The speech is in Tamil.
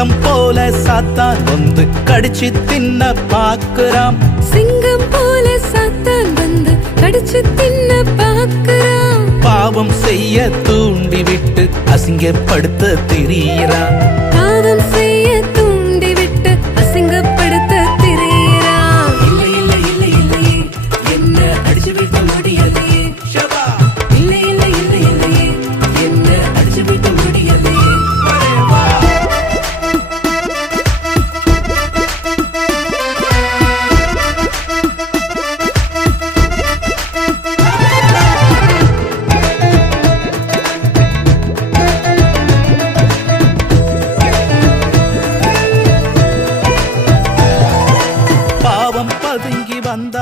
சிங்கம் போல சாத்தான் வந்து கடிச்சு தின்ன பாக்குறான். சிங்கம் போல சாத்தான் வந்து கடிச்சு தின்ன பாக்குறான். பாவம் செய்ய தூண்டி விட்டு அசிங்கப்படுத்த திரியிறான். பாவம் செய்ய தூண்டி விட்டு அசிங்கப்படுத்த திரியிறான். இல்லை இல்லை இல்லை இல்லையே என்ன அடிச்சு விட்ட முடியலையே. இல்லை இல்லை இல்லை இல்லையே என்ன அடிச்சு விட்ட முடியலையே. பாவம் பதுங்கி வந்த